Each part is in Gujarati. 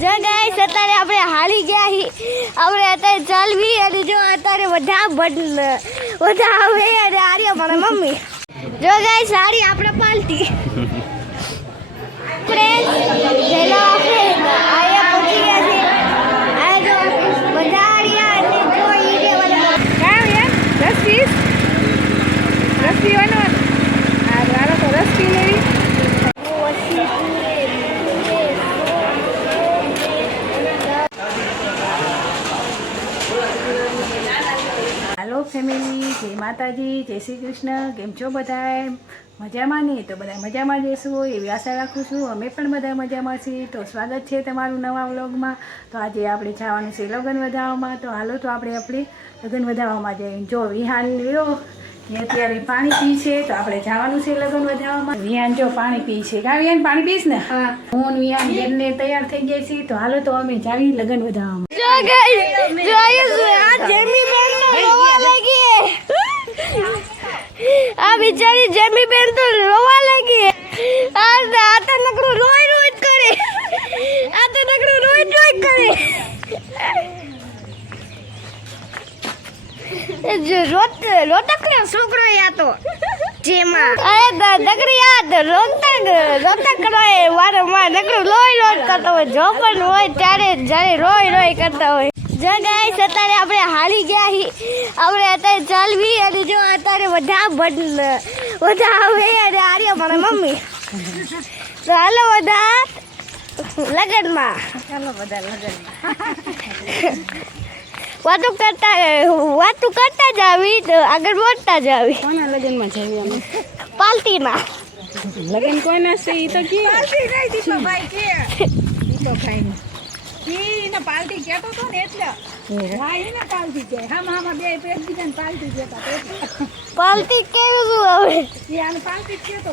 જો ગાઈસ અત્યારે આપણે હાલી ગયા હી આપણે અત્યારે ચાલવી અને જો અત્યારે બધા આવે અને આર્ય મને મમ્મી જો ગાઈસ સારી આપણે પાલટી ફ્રેન્ડ હેલો આપણે આયા પહોંચી ગયા છે આ જો બધા આર્યા અને જો ઈડે વાળા કામ યાર રસ પીવાનો આ વાળો તો રસ પી લેવી हेलो फैमिली जय माताजी जय श्री कृष्ण केम छो बधाए मजामां ने तो बधाए मजामां ज हशो एवी आशा राखुं छुं अमे पण बधाए मजामां छीए। तो स्वागत छे तमारुं नवा व्लॉगमां। तो आजे आपणे जवानुं छे लग्न वधावामां। तो हालो तो आपणे लग्न वधावामां जईए जो विहान ल्यो કે અત્યારે પાણી પી છે તો આપણે જવાનું છે લગ્ન વધાવવામાં। વિહાન જો પાણી પી છે કા વિહાન પાણી પીશ ને હા હું વિહાન બેનને તૈયાર થઈ ગઈ છે તો હાલો તો અમે જાવી લગ્ન વધાવવામાં। જો ગાઈસ જોયું આ જેમી બેન તો રોવા લાગી આ બિચારી જેમી બેન તો રોવા લાગી આ તો નકરું રોઈ કરે આ તો નકરું રોઈ કરે રોટકનો છોકરો યા તો જેમાં અરે દગરી યાદ રોટક કરે વારંવાર નકરું લોય કરતો હોય જો પણ હોય ત્યારે જ્યારે રોય કરતા હોય। જો ગાઈસ અત્યારે આપણે હાલી ગયા હી આપણે અત્યારે ચાલવી અને જો અત્યારે બધા આવે અને આર્ય મને મમ્મી તો હાલો બધા લગનમાં વાતો કરતા જાવી તો આગળ વધતા જાવી। કોના લગ્નમાં જાવી અમે પાલટીના લગ્ન કોના છે ઈ તો કે પાલટી નહીં દીપો ભાઈ કે દીપો ભાઈ ઈ પાલટી કેતો તો ને એટલે હા એને પાલટી કે હા બે એકબીજાને પાલટી કેતા એટલે પાલટી કેવું હવે ઈ આને પાલટી કેતો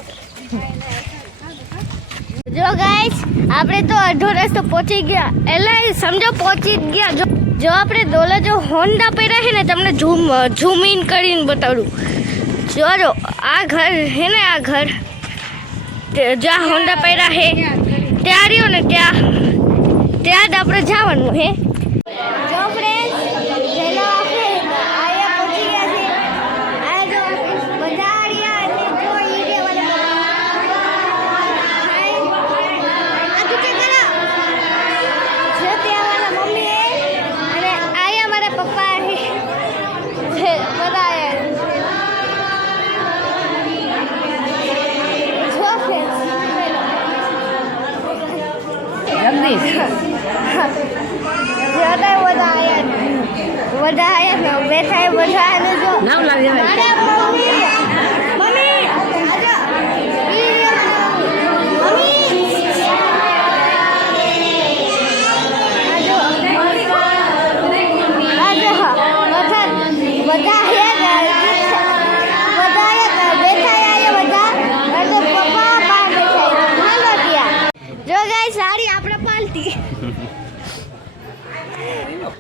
જો ગાઈસ આપણે તો અડધો રસ્તો પહોંચી ગયા એટલે સમજો પહોંચી ગયા જો આપણે દોલા જો હોન્ડા પહેર્યા છે ને તમને ઝૂમ ઇન કરીને બતાડું જો આ ઘર હે ને આ ઘર જ્યાં હોન્ડા પહેર્યા હે ત્યાં રહ્યો ને ત્યાં જ આપણે જવાનું હે। જો ફ્રેન્ડ હેલો આપણે આયા પહોંચી ગયા છે આ જો બધા આર્યા અને જો ઈડે વાળા બધા બેઠા બધા જો નામ લાવી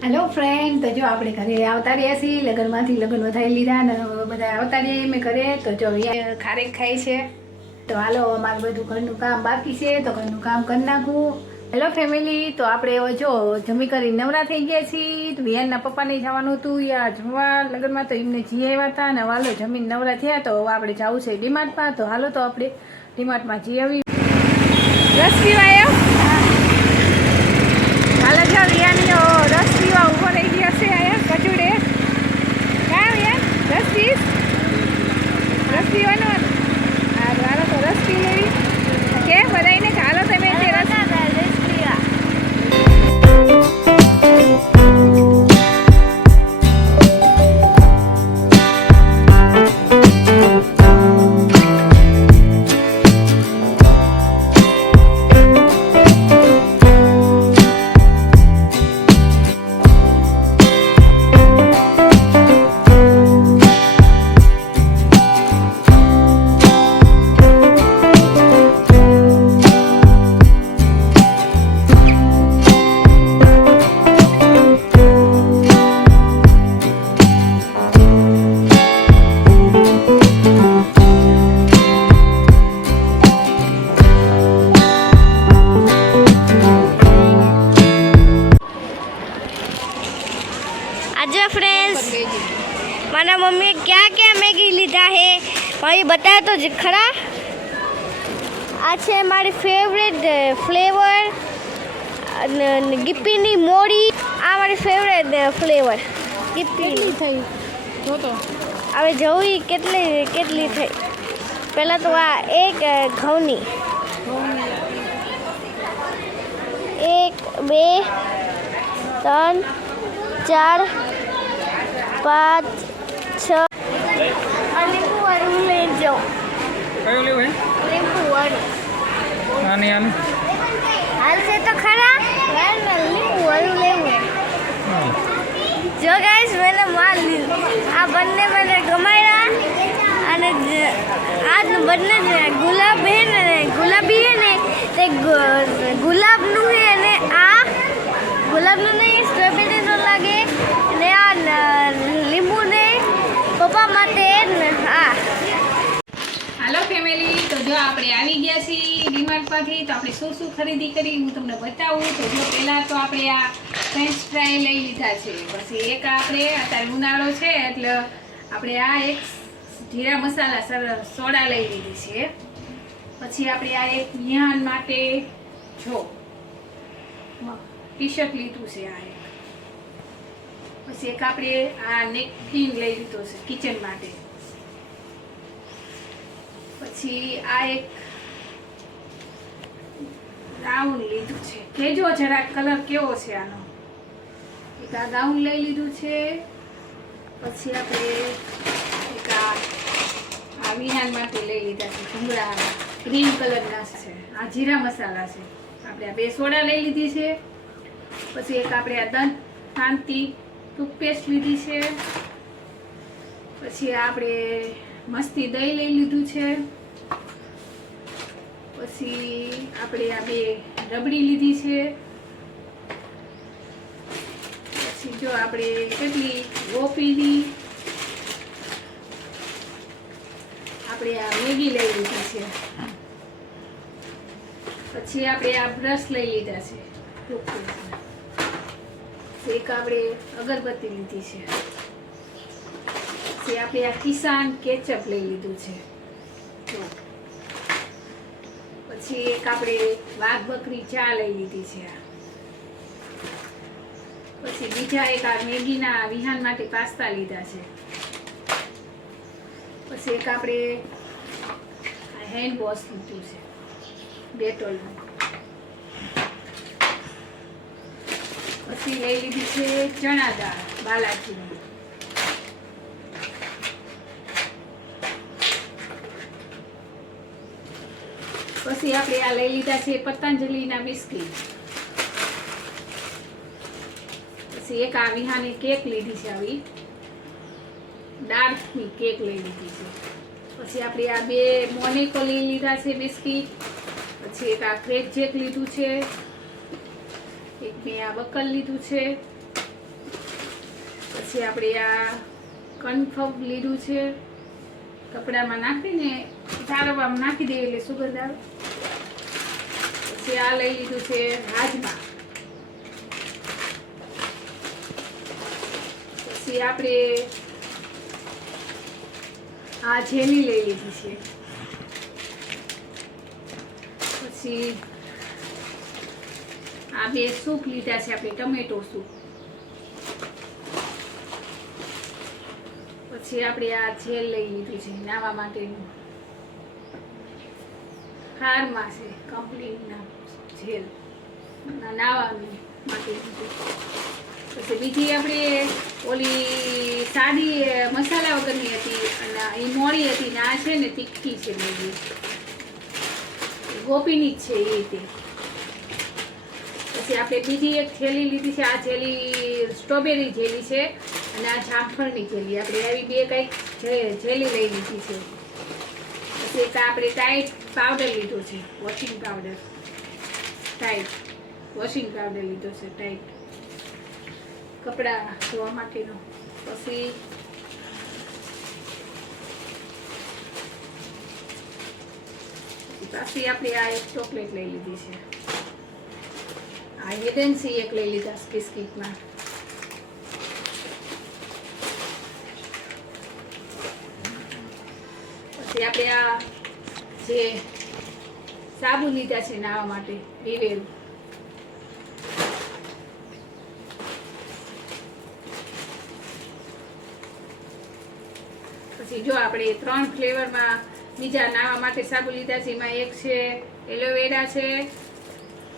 હેલો ફ્રેન્ડ તો જો આપણે ઘરે આવતા રહ્યા છીએ લગ્નમાંથી લગ્ન વધારી લીધા ને બધા આવતા રહ્યા મેં ઘરે તો જો ખારેક ખાય છે તો હાલો અમારું બધું ઘરનું કામ બાકી છે તો ઘરનું કામ કરી નાખું। હેલો ફેમિલી તો આપણે હવે જો જમી કરી નવરા થઈ ગયા છીએ તો વિહાનના પપ્પાને જવાનું હતું યા જમવા લગ્નમાં તો એમને જી આવ્યા હતા ને હાલો જમીન નવરા થયા તો આપણે જવું છે ડીમાર્ટમાં તો હાલો તો આપણે ડીમાર્ટમાં જી આવી રસ પીવા આવ્યો હાલો જો વિહાનીઓ રસ પીવા ઉભો રહી ગયો છે આયા કચુડે કામ યાર રસ પીવાનો હાલો તો રસ પી લેવી કે બધાને હાલો તમે જે રસ પણ એ બતાવે તો જ ખરા. આ છે મારી ફેવરેટ ફ્લેવર ગીપીની મોડી. આ મારી ફેવરેટ ફ્લેવર ગીપીની. થઈ જો તો હવે જોઈ કેટલી થઈ. પહેલાં તો આ એક ઘઉંની 1 2 3 4 5 6. લીંબુ વાળું લઈ જાઓ. કયું લેવું હે લીંબુ વાળું આની આનું હાલશે તો ખરા. લીંબુ વાળું લેવું. જો ગાઈસ મેને માલ લીધું. આ બંને મને ગમાડ્યા અને આ બંને ગુલાબ હે ને ગુલાબી હે ને તે ગુલાબનું હે અને આ ગુલાબનું નહીં સ્ટ્રોબેરીનું લાગે અને આ લીંબુ ને પપ્પા માટે હા. હાલો ફેમિલી, તો જો આપણે આવી ગયા છીએ ડીમાર્ટ પરથી. તો આપણે શું શું ખરીદી કરી હું તમને બતાવું. તો જો પહેલાં તો આપણે આ ફ્રેન્ચ ફ્રાય લઈ લીધા છે. પછી એક આપણે અત્યારે ઉનાળો છે એટલે આપણે આ એક જીરા મસાલા સોડા લઈ લીધી છે. પછી આપણે આ એક વિહાન માટે જો ટી શર્ટ લીધું છે. આ એક પછી એક આપણે આ નેપકિન લઈ લીધો છે કિચન માટે. પછી આ એક ગાઉન લીધું છે. કેજો જરાક કલર કેવો છે આનો. એક આ ગાઉન લઈ લીધું છે. પછી આપણે એક આ વિહાન માટે લઈ લીધા છે ભૂંગળા ગ્રીન કલરના છે. આ જીરા મસાલા છે. આપણે આ 2 સોડા લઈ લીધી છે. પછી એક આપણે આ દંત કાંતિ ટૂથપેસ્ટ લીધી છે. પછી આપણે મસ્તી દહીં લઈ લીધું છે. પછી આપણે આ 2 રબડી લીધી છે. પછી જો આપણે કેટલી ગોપીની આપણે આ મેગી લઈ લીધી છે. પછી આપણે આ બ્રશ લઈ લીધા છે. એક આપણે અગરબત્તી લીધી છે. પછી આપણે આ કિસાન કેચઅપ લઈ લીધું છે. પછી એક આપણે વાઘ બકરી ચા લઈ લીધી છે. પછી બીજા એક આ મેગીના વિહાન માટે પાસ્તા લીધા છે. પછી એક આપણે હેન્ડ વોશ લીધું છે ડેટોલનું. પછી લઈ લીધી છે ચણા દાળ બાલાજીની. પછી આપણે આ લઈ લીધા છે પતંજલિના બિસ્કિટ. પછી એક આ વિહાની કેક લીધી છે. આવી ડાર્કની કેક લઈ લીધી છે. પછી આપણે આ 2 મોનેકો લઈ લીધા છે બિસ્કિટ. પછી એક આ ક્રેક જેક લીધું છે. એક મેં આ બકલ લીધું છે. પછી આપણે આ કન્ફર્મ લીધું છે. કપડામાં નાખીને તારવામાં નાખી દઈએ એટલે સુગંધ આવે. પછી આ લઈ લીધું છે રાજમા. પછી આપણે આ જેલી લઈ લીધી છે. પછી આ 2 સૂપ લીધા છે આપણે ટમેટો સૂપ. પછી આપણે આ જેલ લઈ લીધું છે નાવા માટેનું. હારમાં છે કંપનીના જેલ નાવા માટે લીધું. પછી બીજી આપણે ઓલી સાદી મસાલા વગરની હતી અને એ મોડી હતી ને આ છે ને તીખી છે. મેગી ગોપીની જ છે એ રીતે. પછી આપણે બીજી એક થેલી લીધી છે. આ થેલી સ્ટ્રોબેરી જેલી છે અને આ જામફળની જેલી. આપણે આવી 2 કંઈક જેલી લઈ લીધી છે. પછી એક આપણે ટાઈટ પાવડર લીધો છે washing powder. Tight washing powder લીધો છે ટાઈટ કપડાં ધોવા માટેનો. પછી આપણે આ એક ચોકલેટ લઈ લીધી છે. આ હેડન્સી એક લઈ લીધા બિસ્કિટમાં. પછી આપણે આ જે સાબુ લીધા છે નાહવા માટે વિવેલ, પછી જો આપણે 3 ફ્લેવરમાં બીજા નાહવા માટે સાબુ લીધા છે. એમાં એક છે એલોવેરા છે,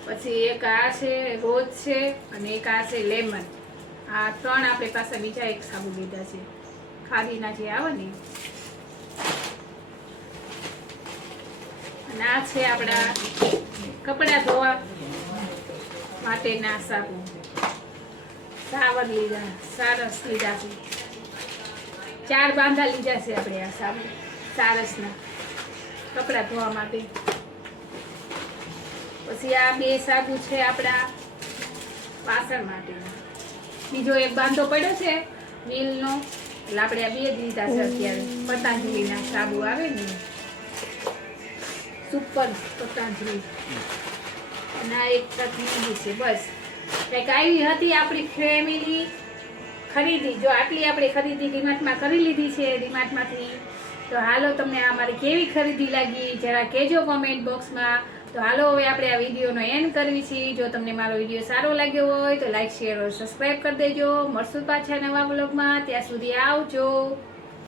પછી એક આ છે રોઝ છે, અને એક આ છે લેમન. આ 3 આપણે પાસે બીજા એક સાબુ લીધા છે ખાદીના જે આવે ને. અને આ છે આપણા કપડાં ધોવા માટેના સાબુ, સાવર લીધા, સારસ લીધા છે. 4 બાંધા લીધા છે આપણે આ સાબુ સારસના કપડાં ધોવા માટે. પછી આ 2 સાબુ છે આપણા વાસણ માટેના. બીજો એક બાંધો પડ્યો છે મિલનો, એટલે આપણે આ 2 જ લીધા છે અત્યારે. પતંજલિના સાબુ આવે ને, સુપર પતંજલિ. અને આ એક તકનીકી છે. બસ કંઈક આવી હતી આપણી ફેમિલી ખરીદી. જો આટલી આપણે ખરીદી ડીમાર્ટમાં કરી લીધી છે ડીમાર્ટમાંથી. તો હાલો તમને આ મારી કેવી ખરીદી લાગી જરા કહેજો કોમેન્ટ બોક્સમાં. તો હાલો હવે આપણે આ વિડીયોનો એન્ડ કરવી છે. જો તમને મારો વિડીયો સારો લાગ્યો હોય તો લાઈક, શેર અને સબસ્ક્રાઈબ કરી દેજો. મળશું પાછા નવા વ્લોગમાં. ત્યાં સુધી આવજો.